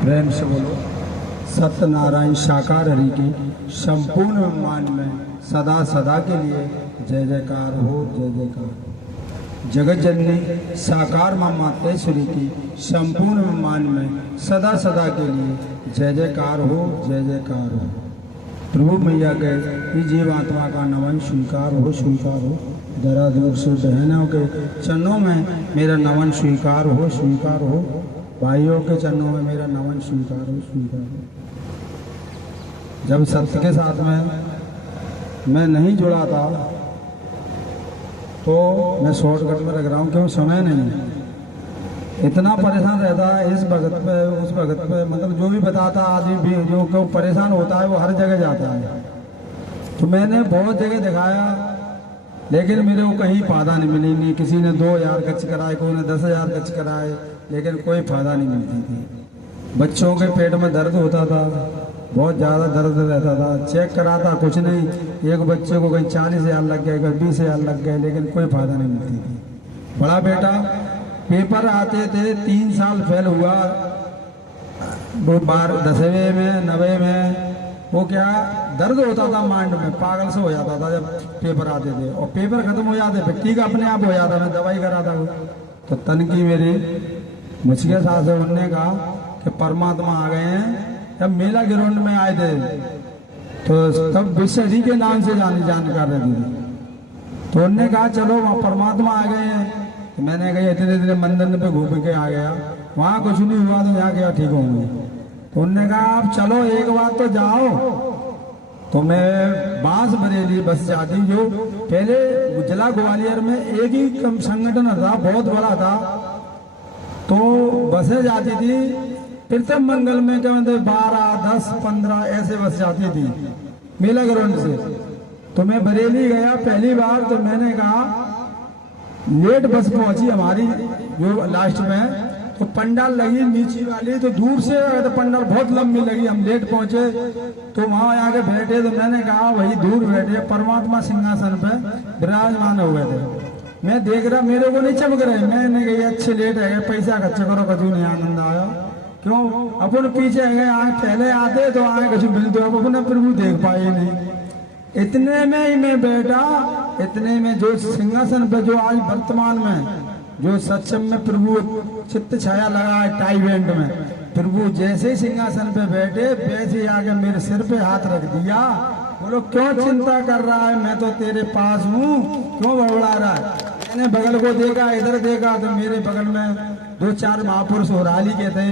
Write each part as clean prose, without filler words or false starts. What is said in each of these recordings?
प्रेम से बोलो। सत्यनारायण साकार हरि की संपूर्ण ब्रह्मांड में सदा सदा के लिए जय जयकार हो, जय जयकार हो। जगत जननी साकार मां मातेश्वरी की संपूर्ण ब्रह्मांड में सदा सदा के लिए जय जयकार हो, जय जयकार हो। प्रभु मैया के इस जीव आत्मा का नमन स्वीकार हो, स्वीकार हो। जरा दूर से बहनों के चरणों में मेरा नमन स्वीकार हो, स्वीकार हो। भाइयों के चरणों में मेरा नमन स्वीकार हो, स्वीकार हो। जब सत्य के साथ में मैं नहीं जुड़ा था तो मैं शॉर्टकट में रख रहा हूँ, क्यों समय नहीं। इतना परेशान रहता है इस भगत पे उस भगत पे, मतलब जो भी बताता आदमी भी जो क्यों परेशान होता है वो हर जगह जाता है। तो मैंने बहुत जगह दिखाया लेकिन मेरे को कहीं फायदा नहीं मिली। नहीं किसी ने 2000 खर्च कराए, कोई ने 10,000 खर्च कराए, लेकिन कोई फायदा नहीं मिलती थी। बच्चों के पेट में दर्द होता था, बहुत ज़्यादा दर्द रहता था। चेक कराता कुछ नहीं, एक बच्चे को कहीं 40,000 लग गए, कहीं 20,000 लग गए, लेकिन कोई फायदा नहीं मिलती थी। बड़ा बेटा पेपर आते थे, 3 साल फेल हुआ, वो बार 10वें में 9वें में वो क्या दर्द होता था माइंड में, पागल से हो जाता था जब पेपर आते थे। और पेपर खत्म हो जाते फिर ठीक अपने आप हो जाता, मैं दवाई कराता हूँ। तो तन की मेरी मुझके साथ से उन्होंने कहा कि परमात्मा आ गए हैं। जब मेला ग्राउंड में आए थे तो तब विश्वजी के नाम से जान कर रहे थे। तो उन्होंने कहा चलो वहाँ परमात्मा आ गए हैं। तो मैंने कहा इतने इतने मंदिर पे घूम के आ गया, वहाँ कुछ नहीं हुआ तो यहाँ गया ठीक होंगे। तो उन्होंने कहा आप चलो एक बार तो जाओ। तो मैं बांस बरेली बस जाती, जो पहले जिला ग्वालियर में एक ही संगठन था, बहुत बड़ा था, तो बसें जाती थी। प्रथम मंगल में क्या मतलब 12, 10, 15 ऐसे बस जाती थी मेला ग्राउंड से। तो मैं बरेली गया पहली बार, तो मैंने कहा लेट बस पहुंची हमारी जो लास्ट में, तो पंडाल लगी नीचे वाली, तो दूर से तो पंडाल बहुत लंबी लगी। हम लेट पहुंचे तो वहां आके बैठे, तो मैंने कहा वही दूर बैठे परमात्मा सिंहासन पे विराजमान हुए थे। मैं देख रहा, मेरे को नहीं चमक रहे। मैंने कहा अच्छे लेट है, पैसा खर्च करो, कभी नहीं आनंद आया। क्यों अपन पीछे गए, आए पहले आते तो आए कुछ मिलते, अब अपने प्रभु देख पाए नहीं। इतने में ही मैं बैठा, इतने में जो सिंहासन पे जो आज वर्तमान में जो सत्संग में प्रभु चित्त छाया लगा है टाई बैंड में, प्रभु जैसे सिंहासन पे बैठे वैसे आगे मेरे सिर पे हाथ रख दिया। बोलो क्यों चिंता कर रहा है, मैं तो तेरे पास हूँ, क्यों बड़बड़ा रहा है। मैंने बगल को देखा, इधर देखा, तो मेरे बगल में 2-4 महापुरुष और हाली के थे।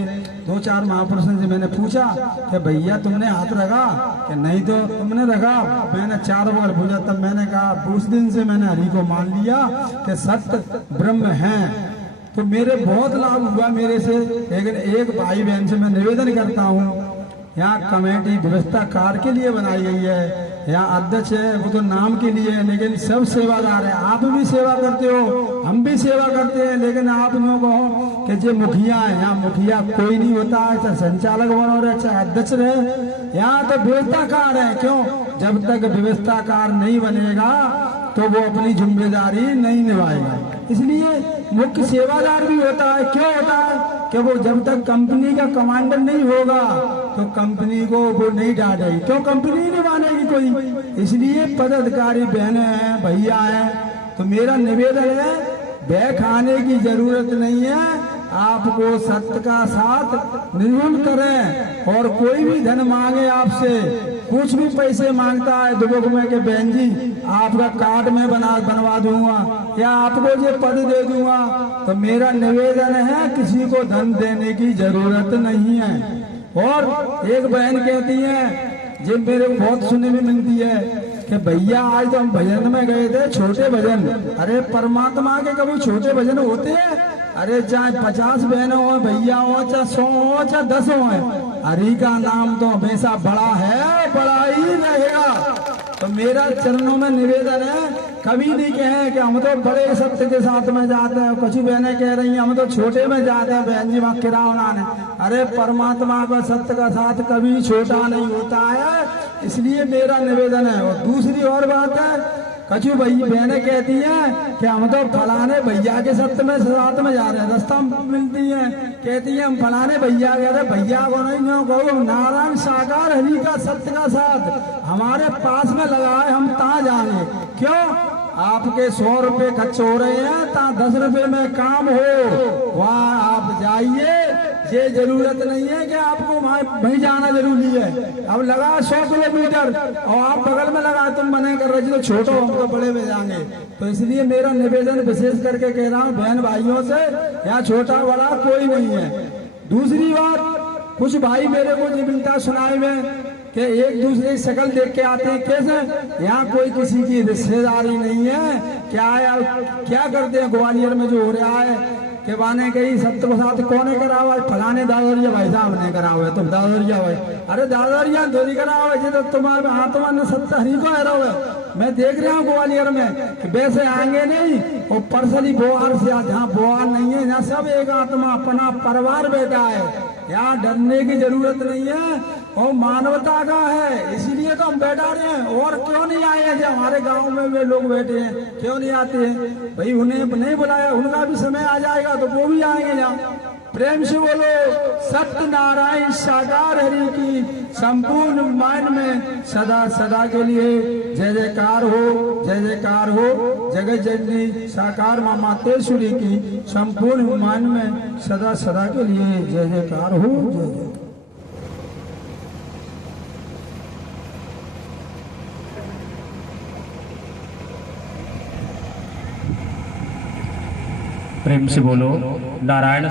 2-4 महापुरुषों से मैंने पूछा कि भैया तुमने हाथ रखा कि नहीं, तो तुमने रखा। मैंने 4 बार पूछा, तब मैंने कहा उस दिन से मैंने हरि को मान लिया कि सत्य ब्रह्म है। तो मेरे बहुत लाभ हुआ मेरे से। लेकिन एक भाई बहन से मैं निवेदन करता हूँ, यहाँ कमेटी व्यवस्था कार के लिए बनाई गई है, यहाँ अध्यक्ष है वो तो नाम के लिए है, लेकिन सब सेवादार है। आप भी सेवा करते हो, हम भी सेवा करते हैं, लेकिन आप लोग कहो कि जो मुखिया है, यहाँ मुखिया कोई नहीं होता है, चाहे संचालक बनो रहे चाहे अध्यक्ष रहे, यहाँ तो व्यवस्थाकार है। क्यों, जब तक व्यवस्थाकार नहीं बनेगा तो वो अपनी जिम्मेदारी नहीं निभाएगा। इसलिए मुख्य सेवादार भी होता है। क्यों होता है कि वो जब तक कंपनी का कमांडर नहीं होगा तो कंपनी को वो नहीं डांटेगी, तो कंपनी नहीं मानेगी कोई। इसलिए पदाधिकारी बहनें हैं, भैया हैं, तो मेरा निवेदन है भय खाने की जरूरत नहीं है। आपको सत्य का साथ निर्मूल करें, और कोई भी धन मांगे आपसे, कुछ भी पैसे मांगता है दुबक में कि बहन जी आपका कार्ड में बनवा दूंगा या आपको ये पद दे दूंगा, तो मेरा निवेदन है किसी को धन देने की जरूरत नहीं है। और एक बहन कहती है, जो मेरे को बहुत सुनने में मिलती है कि भैया आज तो हम भजन में गए थे, छोटे भजन। अरे परमात्मा के कभी छोटे भजन होते हैं? अरे चाहे 50 बहनों हो, भैया हो, चाहे 100 हो, चाहे 10 हो, हरि का नाम तो हमेशा बड़ा है, बड़ा ही रहेगा। तो मेरा चरणों में निवेदन है, कभी नहीं कहे कि हम तो बड़े सत्य के साथ में जाते हैं। कुछ बहनें कह रही हैं हम तो छोटे में जाते हैं, बहन जी वहाँ किराना ने। अरे परमात्मा का सत्य का साथ कभी छोटा नहीं होता है। इसलिए मेरा निवेदन है। और दूसरी और बात है कछु बहनें कहती हैं कि हम तो फलाने भैया के साथ में जा रहे हैं, रास्ता मिलती हैं, कहती हैं हम फलाने भैया गए थे, भैया को नहीं कहो, नारायण साकार हरि का सत्य का साथ हमारे पास में लगा है, हम कहाँ जाएंगे। क्यों? आपके 100 रुपये खर्च हो रहे हैं, ता 10 रुपये में काम हो, वहाँ आप जाइए। ये जरूरत नहीं है कि आपको वहीं जाना जरूरी है। अब लगा 100 किलोमीटर और आप बगल में लगा, तुम मना कर रहे तो छोटो, हम तो बड़े में जाएंगे। तो इसलिए मेरा निवेदन विशेष करके कह रहा हूँ बहन भाइयों से, यहाँ छोटा बड़ा कोई नहीं है। दूसरी बात, कुछ भाई मेरे को निमित्ता सुनाए में कि एक दूसरे की शक्ल देख के आते हैं, कैसे? यहाँ कोई किसी की रिश्तेदारी नहीं है। क्या करते हैं ग्वालियर में जो हो रहा है कि बाने कही सत्य को साथ कौन करा हुआ है? फलाने दादरिया भाई साहब ने करा हुआ है, तुम दादरिया भाई, अरे दादरिया थोड़ी करा हुआ है, तो तुम्हारे आत्मा ने सत्य हरी को हरा हुआ है। मैं देख रहा हूँ ग्वालियर में कि वैसे आएंगे नहीं, वो परसली बोहार से, जहाँ बोहार नहीं है, यहाँ सब एक आत्मा अपना परिवार बैठा है। यहाँ डरने की जरूरत नहीं है और मानवता का है, इसीलिए तो हम बैठा रहे हैं। और क्यों नहीं आए हैं? जो हमारे गांव में वे लोग बैठे हैं, क्यों नहीं आते हैं भाई? उन्हें नहीं बुलाया, उनका भी समय आ जाएगा तो वो भी आएंगे। यहाँ प्रेम से बोलो सत्यनारायण साकार हरि की संपूर्ण ब्रह्मांड में सदा सदा के लिए जय जयकार हो, जय जयकार हो। जगत जननी साकार मां मातेश्वरी की संपूर्ण ब्रह्मांड में सदा सदा के लिए जय जयकार हो, जय जय। प्रेम से बोलो नारायण